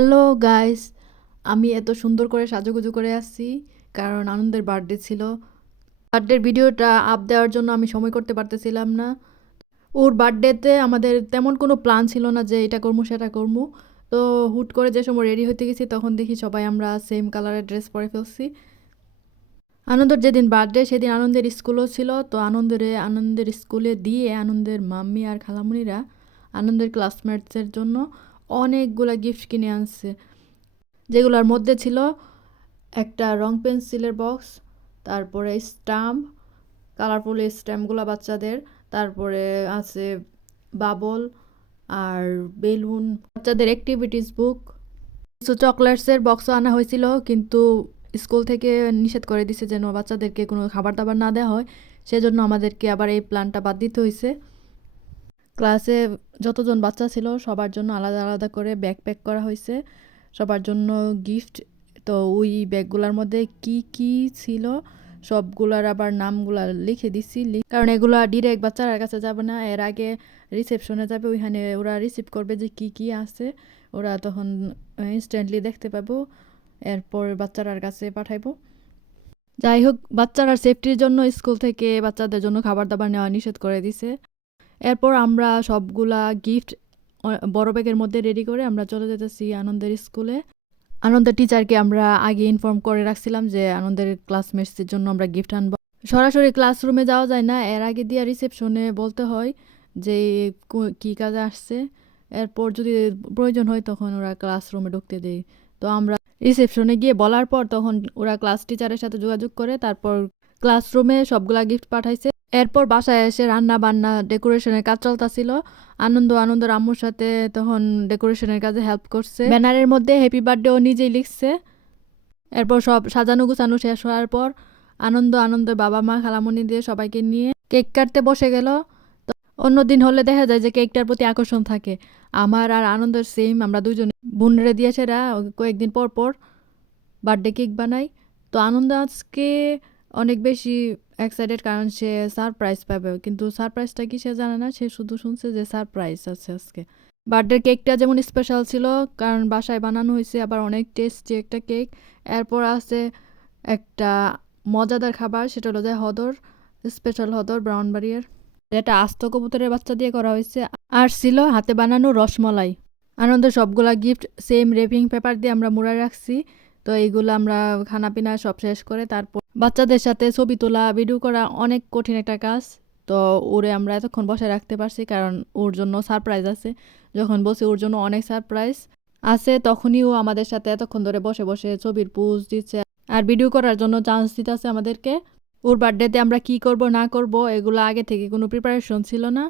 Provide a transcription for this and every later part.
Hello guys, আমি এত সুন্দর করে সাজুগুজু করে আসছি কারণ আনন্দের বার্থডে ছিল। বার্থডের ভিডিওটা আপ দেওয়ার জন্য আমি সময় করতে পারতেছিলাম না। ওর বার্থডেতে আমাদের তেমন কোনো প্ল্যান ছিল না যে এটা করবো সেটা করবো। তো হুট করে যে সময় রেডি হতে গেছি তখন দেখি সবাই আমরা সেম কালারের ড্রেস পরে ফেলছি। আনন্দের যেদিন বার্থডে সেদিন আনন্দের স্কুলও ছিল, তো আনন্দের স্কুলে দিয়ে আনন্দের মাম্মি আর খালামুনিরা আনন্দের ক্লাসমেটসের জন্য অনেকগুলা গিফট কিনে আনছে, যেগুলোর মধ্যে ছিল একটা রং পেন্সিলের বক্স, তারপরে স্টাম্প, কালারফুল স্ট্যাম্পগুলো বাচ্চাদের, তারপরে আছে বাবল আর বেলুন, বাচ্চাদের অ্যাক্টিভিটিস বুক, কিছু চকলেটসের বক্সও আনা হয়েছিল, কিন্তু স্কুল থেকে নিষেধ করে দিছে যেন বাচ্চাদেরকে কোনো খাবার দাবার না দেওয়া হয়, সেজন্য আমাদেরকে আবার এই প্ল্যানটা বাদ দিতে হয়েছে। ক্লাসে যতজন বাচ্চা ছিল সবার জন্য আলাদা আলাদা করে ব্যাগ প্যাক করা হয়েছে, সবার জন্য গিফট। তো ওই ব্যাগগুলোর মধ্যে কি কি ছিল সবগুলার আবার নামগুলা লিখে দিছি, কারণ এগুলা ডিরেক্ট বাচ্চার কাছে যাবে না, এর আগে রিসেপশনে যাবে, ওইখানে ওরা রিসিভ করবে যে কি কি আছে, ওরা তখন ইনস্ট্যান্টলি দেখতে পাবো, এরপর বাচ্চারার কাছে পাঠাইবো। যাই হোক, বাচ্চারার সেফটির জন্য স্কুল থেকে বাচ্চাদের জন্য খাবার দাবার নেওয়া নিষেধ করে দিছে। এরপর আমরা সবগুলা গিফট বড় ব্যাগের মধ্যে রেডি করে আমরা চলে যেতেছি আনন্দের স্কুলে। আনন্দের টিচারকে আমরা আগে ইনফর্ম করে রাখছিলাম যে আনন্দের ক্লাসমেটসদের জন্য আমরা গিফট আনবো। সরাসরি ক্লাসরুমে যাওয়া যায় না, এর আগে দিয়ে রিসেপশনে বলতে হয় যে কি কাজে আসছে, এরপর যদি প্রয়োজন হয় তখন ওরা ক্লাসরুমে ঢুকতে দেয়। তো আমরা রিসেপশনে গিয়ে বলার পর তখন ওরা ক্লাস টিচারের সাথে যোগাযোগ করে তারপর ক্লাসরুমে সবগুলা গিফট পাঠাইছে। এরপর বাসায় এসে রান্না বান্না ডেকোরেশনের কাজ চলতেছিল। আনন্দর আম্মুর সাথে তখন ডেকোরেশনের কাজে হেল্প করছে, ব্যানারের মধ্যে হ্যাপি বার্থডে ও নিজেই লিখছে। এরপর সব সাজানো গুছানো শেষ হওয়ার পর আনন্দের বাবা মা খালামণি দিয়ে সবাইকে নিয়ে কেক কাটতে বসে গেল। তো অন্যদিন হলে দেখা যায় যে কেকটার প্রতি আকর্ষণ থাকে, আমার আর আনন্দের সেম, আমরা দুজনে বোনরে দিয়ে সেরা কয়েকদিন পর পর বার্থডে কেক বানাই। তো আনন্দ আজকে অনেক বেশি এক্সাইটেড কারণ সে সারপ্রাইজ পাবে, কিন্তু সারপ্রাইজটা কি সে জানে না, সে শুধু শুনছে যে সারপ্রাইজ আছে আজকে। বার্থডের কেকটা যেমন স্পেশাল ছিল কারণ বাসায় বানানো হয়েছে, আবার অনেক টেস্টি একটা কেক। এরপর আছে একটা মজাদার খাবার, সেটা হলো যে স্পেশাল হদর ব্রাউনবাড়িয়ার, যেটা আস্ত কবুতরের বাচ্চা দিয়ে করা হয়েছে, আর ছিল হাতে বানানো রসমলাই। আনন্দের সবগুলা গিফট সেম রেপিং পেপার দিয়ে আমরা মুড়ায় রাখছি। তো এইগুলো আমরা খানা পিনা সব শেষ করে তারপর বাচ্চাদের সাথে ছবি তোলা ভিডিও করা অনেক কঠিন একটা কাজ। তো ওরে আমরা এতক্ষণ বসে রাখতে পারছি কারণ ওর জন্য সারপ্রাইজ আছে। যখন বলছি ওর জন্য অনেক সারপ্রাইজ আছে তখনই ও আমাদের সাথে এতক্ষণ ধরে বসে বসে ছবির পোজ দিচ্ছে আর ভিডিও করার জন্য চান্স দিতেছে আমাদেরকে। ওর বার্থডেতে আমরা কি করব না করব এগুলো আগে থেকে কোনো প্রিপারেশন ছিল না।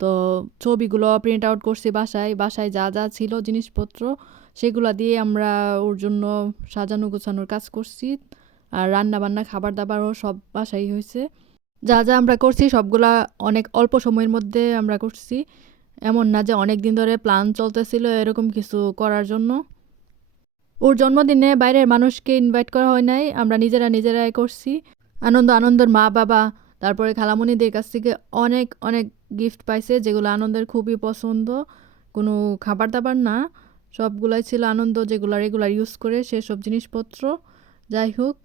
তো ছবিগুলো প্রিন্ট আউট করছি বাসায় যা যা ছিল জিনিসপত্র সেগুলো দিয়ে আমরা ওর জন্য সাজানো গোছানোর কাজ করছি। আর রান্না বান্না খাবার দাবারও সব বাসাই হয়েছে। যা যা আমরা করছি সবগুলা অনেক অল্প সময়ের মধ্যে আমরা করছি, এমন না যে অনেক দিন ধরে প্ল্যান চলতেছিল এরকম কিছু করার জন্য। ওর জন্মদিনে বাইরের মানুষকে ইনভাইট করা হয় নাই, আমরা নিজেরাই করছি। আনন্দের মা বাবা তারপরে খালামণিদের কাছ থেকে অনেক অনেক গিফট পাইছে, যেগুলো আনন্দের খুবই পছন্দ, কোনো খাবার দাবার না, সবগুলাই ছিল আনন্দ যেগুলো রেগুলার ইউজ করে সেসব জিনিসপত্র। যাই হোক,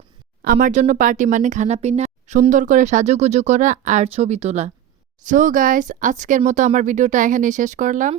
আমার জন্য পার্টি মানে খানা পিনা, সুন্দর করে সাজুগুজু করা আর ছবি তোলা। সো গাইস, আজকের মতো আমার ভিডিওটা এখানে শেষ করলাম।